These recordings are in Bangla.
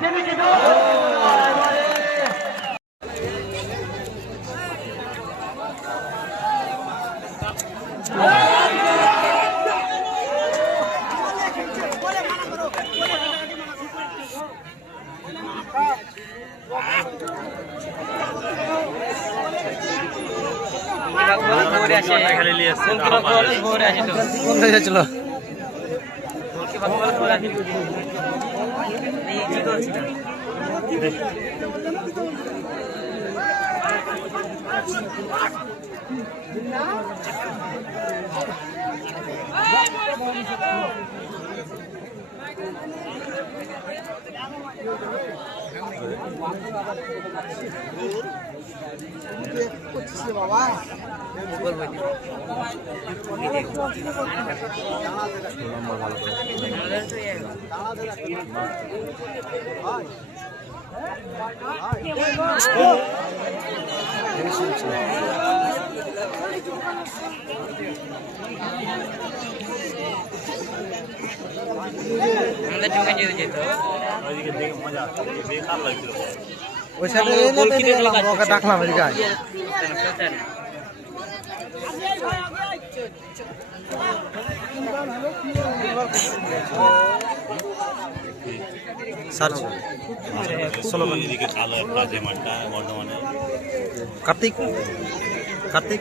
তিনি কিন্তু ডাকলাম কার্তিক কার্তিক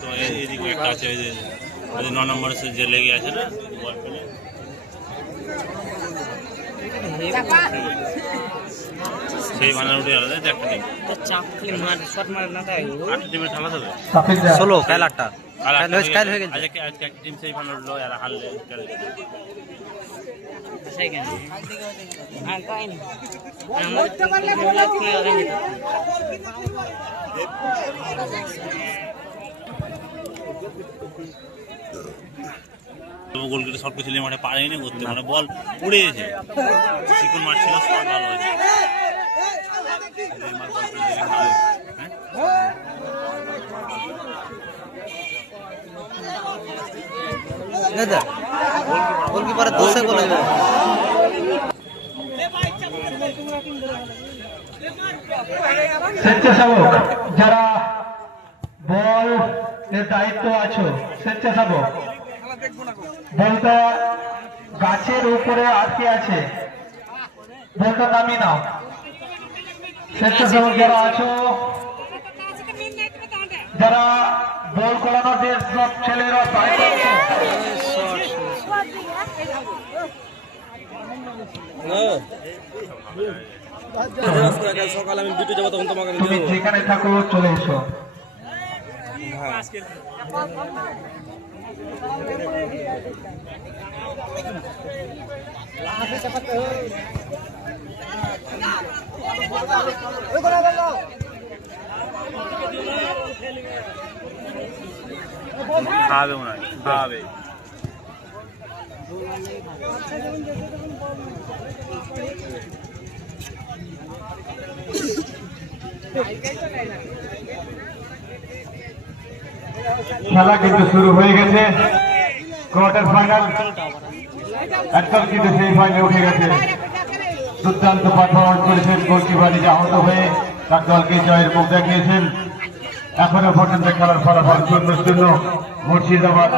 তো এদিকে একটা আছে ওই যে 9 নম্বরে যে লেগে আছে না সেই বানার উঠে আলাদা একটা টিম চাপ খালি মার শট মার না তাই 8 টিমের খেলা হবে 16 কাল 8টা কাল হয়ে গেল আজকে একটা টিম সেই বানার উঠলো আর হারলে সেই কেন আর কাই না গোলকিপার শট করছিল মাঠে পারেনি করতে মানে বল উড়ে গেছে চিকন মাঠ ছিল শট ভালো হয়েছে গোলকিপারের দোষে গোল হয়ে গেল স্বেচ্ছাসেবক যারা বল এর দায়িত্ব আছো স্বেচ্ছাসেবক বলটা গাছের উপরে আটকে আছে বলটা নামিয়ে নাও স্বেচ্ছাসেবক যারা আছো যারা বল করানোর যে সব ছেলেরা সকাল আমি ডিউটি যাবো তখন তোমাকে তুমি যেখানে থাকো চলে এসো খাওয়াবে মনে হয় খাওয়াবে খেলা কিন্তু শুরু হয়ে গেছে কোয়ার্টার ফাইনাল একদম কিন্তু সেই ফাইনালে উঠে গেছে দুর্দান্ত পারফরমেন্স করেছেন গোলকিপার নিজে আহত হয়ে তার দলকে জয়ের মুখ দেখিয়েছেন এখনো পর্যন্ত খেলার ফলাফল 0-0 মুর্শিদাবাদ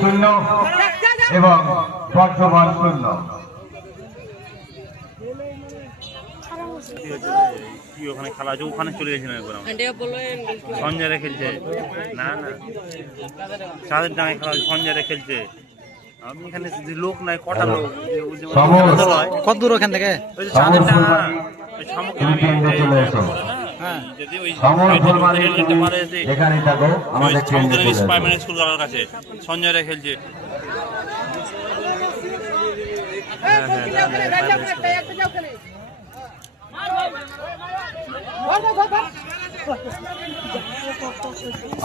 0 এবং বর্ধমান 0 কি ওখানে খেলা আছে ওখানে চলে গেছে না সঞ্জয় খেলছে না না চাঁদের ডাঙে খেলা সঞ্জয় খেলছে আমি এখানে লোক নাই কটা লোক কত দূর ওখান থেকে চাঁদের ডাঙা প্রাইমারি স্কুল গালার কাছে সঞ্জয়রা খেলছে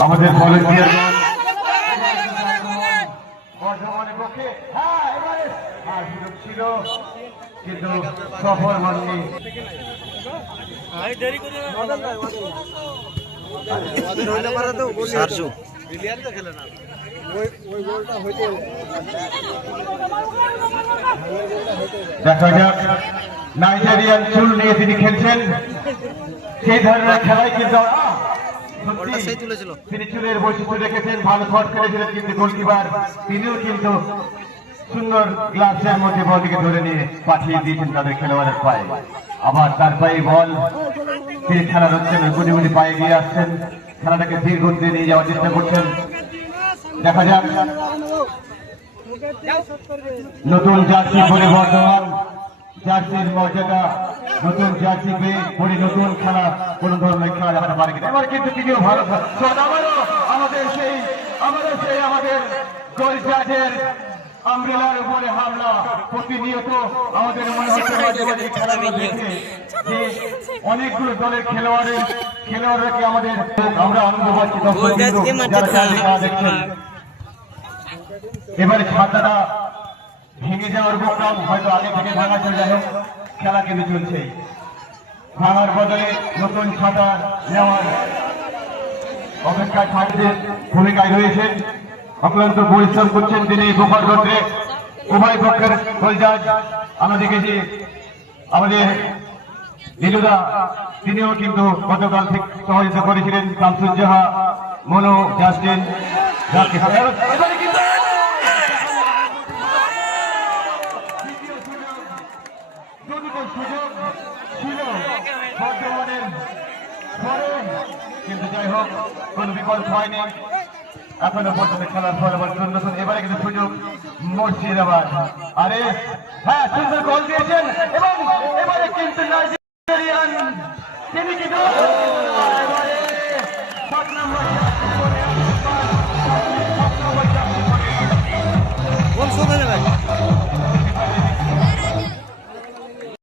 আমাদের ভলেন্টিয়ারগণ বর্ধমানের পক্ষে এবারে ছিল কিন্তু সফল হননি। সারজু দেখা যাক নাইজেরিয়ান চুল নিয়ে তিনি খেলছেন, সেই ধরনের খেলায় কিন্তু বলটা সেই তুলেছিল। তিনি চুলের বৈশিষ্ট্য রেখেছেন, ভালো শট খেলেছিলেন, কিন্তু গোলকিপার তিনিও কিন্তু সুন্দর গ্লাসের মধ্যে বলটিকে ধরে নিয়ে পাঠিয়ে দিয়েছেন তাদের খেলোয়াড়ের পায়ে। আবার তার পায়ে বল, তিনি খেলা হচ্ছেন, গুটি গুটি পায়ে গিয়ে আসছেন, খেলাটাকে ধীর গতিতে নিয়ে যাওয়ার চেষ্টা করছেন। দেখা যাক নতুন জার্সি পরিবর্তন, জার্সির মর্যাদা, নতুন জার্সি পেয়ে পরে নতুন খেলা, কোন ধরনের খেলা দেখাতে পারে কিনা। এবার কিন্তু তিনিও ভালো আমাদের গোল জাজের আমরেলার উপরে হামলা প্রতিনিয়ত আমাদের মনে হচ্ছে মাঝে মাঝে খেলাগুলো দেখে যে অনেকগুলো দলের খেলোয়াড়রা কি আমাদের আমরা আনন্দ পাচ্ছি। দেখছেন এবারে ছাতাটা ভেঙে যাওয়ার প্রোগ্রাম হয়তো আগে থেকে ভাঙা চলে যাবে, খেলা কিন্তু চলছে। ভাঙার বদলে নতুন ছাতা নেওয়ার অপেক্ষায় ছাত্রদের ভূমিকায় রয়েছেন, অক্লান্ত পরিশ্রম করছেন তিনি গোপাল গোত্রে উভয় পক্ষের গোলজাজ। আমরা দেখেছি আমাদের নীলুদা, তিনিও কিন্তু গতকাল থেকে সহযোগিতা করেছিলেন, শামসুজ্জাহা, মনো, জাস্টিন। এবারে কিন্তু সুযোগ ছিল বর্তমানের পরে, কিন্তু যাই হোক কোন বিকল্প হয়নি। এখনো পর্যন্ত খেলার ফল আবার নতুন, এবারে কিন্তু সুযোগ মুর্শিদাবাদ। আরে হ্যাঁ, সুন্দর গোল দিয়েছেন এবং এবারে কিন্তু নাইজেরিয়ান তিনি কিন্তু এবারে 7 নম্বর